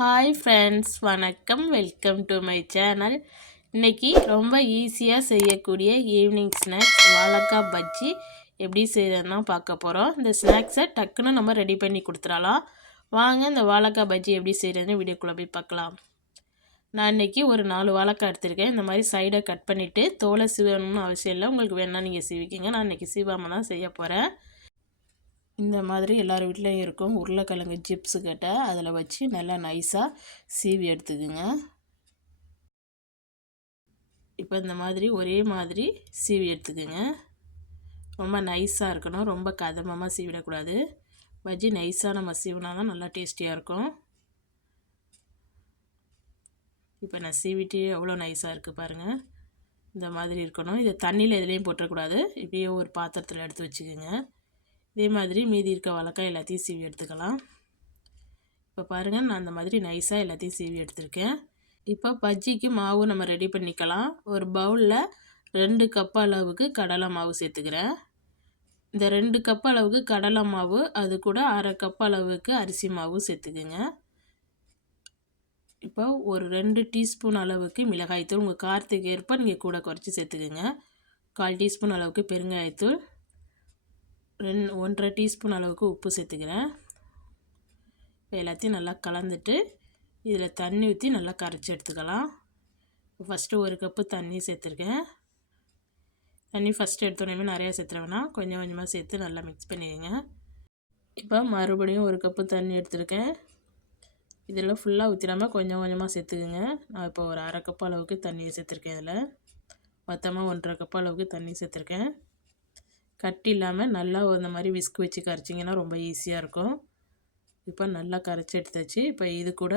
Hi friends, வணக்கம். Welcome to my channel. இன்றைக்கி ரொம்ப ஈஸியாக செய்யக்கூடிய ஈவினிங் ஸ்நாக்ஸ் வாழைக்காய் பஜ்ஜி எப்படி செய்கிறதுனா பார்க்க போகிறோம். இந்த ஸ்நாக்ஸை டக்குன்னு நம்ம ரெடி பண்ணி கொடுத்துடலாம். வாங்க இந்த வாழைக்காய் பஜ்ஜி எப்படி செய்கிறதுன்னு வீடியோக்குள்ளே போய் பார்க்கலாம். நான் இன்றைக்கி ஒரு 4 வாழைக்காய் எடுத்திருக்கேன். இந்த மாதிரி சைடை கட் பண்ணிவிட்டு தோலை சீவணும்னு அவசியம் இல்லை. உங்களுக்கு வேணால் நீங்கள் சீவிக்கிங்க. நான் இன்றைக்கி சீவாமல் தான் செய்ய போகிறேன். இந்த மாதிரி எல்லார் வீட்லேயும் இருக்கும் உருளைக்கிழங்கு சிப்ஸு கட்டை, அதில் வச்சு நல்லா நைஸாக சீவி எடுத்துக்குங்க. இப்போ இந்த மாதிரி ஒரே மாதிரி சீவி எடுத்துக்குங்க. ரொம்ப நைஸாக இருக்கணும், ரொம்ப கதமமாக சீவிடக்கூடாது. பஜ்ஜி நைஸாக நம்ம சீவினா தான் நல்லா டேஸ்டியாக இருக்கும். இப்போ நான் சீவிட்டு எவ்வளோ நைஸாக இருக்குது பாருங்கள். இந்த மாதிரி இருக்கணும். இதை தண்ணியில் எதுலேயும் போட்டுறக்கூடாது. இப்படியே ஒரு பாத்திரத்தில் எடுத்து வச்சுக்கோங்க. இதே மாதிரி மீதி இருக்க வாழைக்காய் எல்லாத்தையும் சீவி எடுத்துக்கலாம். இப்போ பாருங்கள், நான் அந்த மாதிரி நைஸாக எல்லாத்தையும் சீவி எடுத்துருக்கேன். இப்போ பஜ்ஜிக்கு மாவு நம்ம ரெடி பண்ணிக்கலாம். ஒரு பவுலில் 2 கப் அளவுக்கு கடலை மாவு சேர்த்துக்கிறேன். இந்த 2 கப் அளவுக்கு கடலை மாவு, அது கூட 1/2 கப் அளவுக்கு அரிசி மாவு சேர்த்துக்குங்க. இப்போ ஒரு 2 டீஸ்பூன் அளவுக்கு மிளகாய்த்தூள், உங்கள் காரத்துக்கு ஏற்ப நீங்கள் கூட குறைச்சி சேர்த்துக்குங்க. 1/4 டீஸ்பூன் அளவுக்கு பெருங்காயத்தூள், 1/2 டீஸ்பூன் அளவுக்கு உப்பு சேர்த்துக்கிறேன். இப்போ எல்லாத்தையும் நல்லா கலந்துட்டு இதில் தண்ணி ஊற்றி நல்லா கரைச்சி எடுத்துக்கலாம். ஃபஸ்ட்டு 1 கப்பு தண்ணி சேர்த்துருக்கேன். தண்ணி ஃபஸ்ட்டு எடுத்தோடனே நிறையா சேர்த்துற வேணாம், கொஞ்சம் கொஞ்சமாக சேர்த்து நல்லா மிக்ஸ் பண்ணிடுங்க. இப்போ மறுபடியும் 1 கப்பு தண்ணி எடுத்துருக்கேன். இதில் ஃபுல்லாக ஊற்றிடாமல் கொஞ்சம் கொஞ்சமாக சேர்த்துக்குங்க. நான் இப்போ ஒரு 1/2 கப் அளவுக்கு தண்ணியை சேர்த்துருக்கேன். இதில் மொத்தமாக 1/2 கப் அளவுக்கு தண்ணி சேர்த்துருக்கேன். கட்டி இல்லாமல் நல்லா இந்த மாதிரி விஸ்க் வச்சு கரைச்சிங்கன்னா ரொம்ப ஈஸியாக இருக்கும். இப்போ நல்லா கரைச்சி எடுத்தாச்சு. இப்போ இது கூட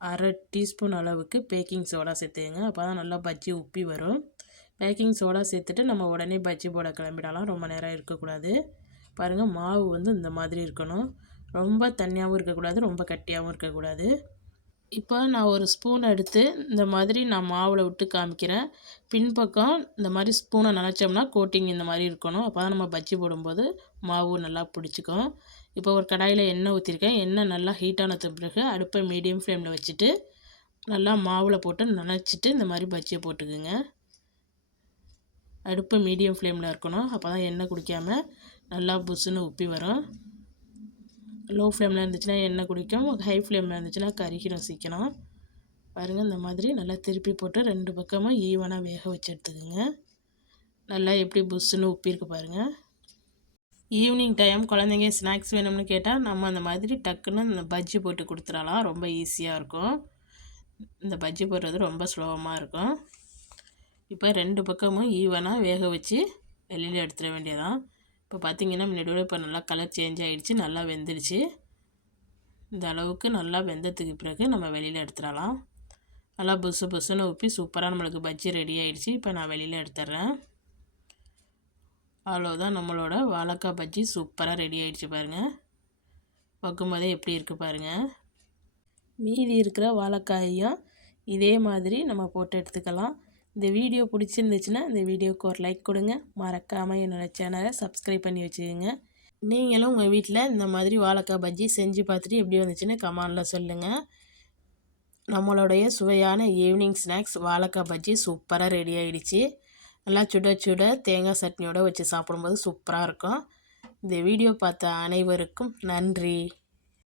1/2 டீஸ்பூன் அளவுக்கு பேக்கிங் சோடா சேர்த்துங்க. அப்போ தான் நல்லா பஜ்ஜி உப்பி வரும். பேக்கிங் சோடா சேர்த்துட்டு நம்ம உடனே பஜ்ஜி போட கிளம்பிடலாம், ரொம்ப நேரம் இருக்கக்கூடாது. பாருங்கள், மாவு வந்து இந்த மாதிரி இருக்கணும். ரொம்ப தண்ணியாகவும் இருக்கக்கூடாது, ரொம்ப கட்டியாகவும் இருக்கக்கூடாது. இப்போ நான் ஒரு ஸ்பூன் எடுத்து இந்த மாதிரி நான் மாவில் விட்டு காமிக்கிறேன். பின்பக்கம் இந்த மாதிரி ஸ்பூனை நினச்சோம்னா கோட்டிங் இந்த மாதிரி இருக்கணும். அப்போ தான் நம்ம பஜ்ஜி போடும்போது மாவு நல்லா பிடிச்சிக்கும். இப்போ ஒரு கடாயில் எண்ணெய் ஊற்றிருக்கேன். எண்ணெய் நல்லா ஹீட்டானது பிறகு அடுப்பை மீடியம் ஃப்ளேமில் வச்சுட்டு நல்லா மாவில் போட்டு நனைச்சிட்டு இந்த மாதிரி பஜ்ஜியை போட்டுக்குங்க. அடுப்பு மீடியம் ஃப்ளேமில் இருக்கணும். அப்போ தான் எண்ணெய் குடிக்காமல் நல்லா புஷ்ஷுன்னு உப்பி வரும். லோ ஃப்ளேமில் இருந்துச்சுன்னா எண்ணெய் குடிக்கும், ஹை ஃப்ளேமில் இருந்துச்சுன்னா கறிக்கிடும் சீக்கிரம். பாருங்கள், இந்த மாதிரி நல்லா திருப்பி போட்டு 2 பக்கமும் ஈவனாக வேக வச்சு எடுத்துக்கோங்க. நல்லா எப்படி புஷ்ஷுன்னு உப்பிருக்கு பாருங்கள். ஈவினிங் டைம் குழந்தைங்க ஸ்நாக்ஸ் வேணும்னு கேட்டால் நம்ம அந்த மாதிரி டக்குன்னு இந்த பஜ்ஜி போட்டு கொடுத்துடலாம், ரொம்ப ஈஸியாக இருக்கும். இந்த பஜ்ஜி போடுறது ரொம்ப சுலபமாக இருக்கும். இப்போ 2 பக்கமும் ஈவனாக வேக வச்சு வெளியில் எடுத்துட வேண்டியதான். இப்போ பார்த்திங்கன்னா முன்னாடியோட இப்போ நல்லா கலர் சேஞ்ச் ஆகிடுச்சு, நல்லா வெந்துடுச்சு. இந்த அளவுக்கு நல்லா வெந்ததுக்கு பிறகு நம்ம வெளியில் எடுத்துடலாம். நல்லா புசு புசுன்னு ஊற்றி சூப்பராக நம்மளுக்கு பஜ்ஜி ரெடி ஆகிடுச்சு. இப்போ நான் வெளியில் எடுத்துட்றேன். அவ்வளோதான், நம்மளோட வாழைக்காய் பஜ்ஜி சூப்பராக ரெடி ஆகிடுச்சு பாருங்கள். பார்க்கும்போதே எப்படி இருக்குது பாருங்கள். மீதி இருக்கிற வாழைக்காயையும் இதே மாதிரி நம்ம போட்டு எடுத்துக்கலாம். இந்த வீடியோ பிடிச்சிருந்துச்சுன்னா இந்த வீடியோவுக்கு ஒரு லைக் கொடுங்க. மறக்காமல் என்னோடய சேனலை சப்ஸ்கிரைப் பண்ணி வச்சுக்கோங்க. நீங்களும் உங்கள் வீட்டில் இந்த மாதிரி வாழைக்காய் பஜ்ஜி செஞ்சு பார்த்துட்டு எப்படி வந்துச்சுன்னு கமெண்டில் சொல்லுங்கள். நம்மளுடைய சுவையான ஈவினிங் ஸ்நாக்ஸ் வாழைக்காய் பஜ்ஜி சூப்பராக ரெடி ஆகிடுச்சு. நல்லா சுட சுட தேங்காய் சட்னியோடு வச்சு சாப்பிடும்போது சூப்பராக இருக்கும். இந்த வீடியோ பார்த்த அனைவருக்கும் நன்றி.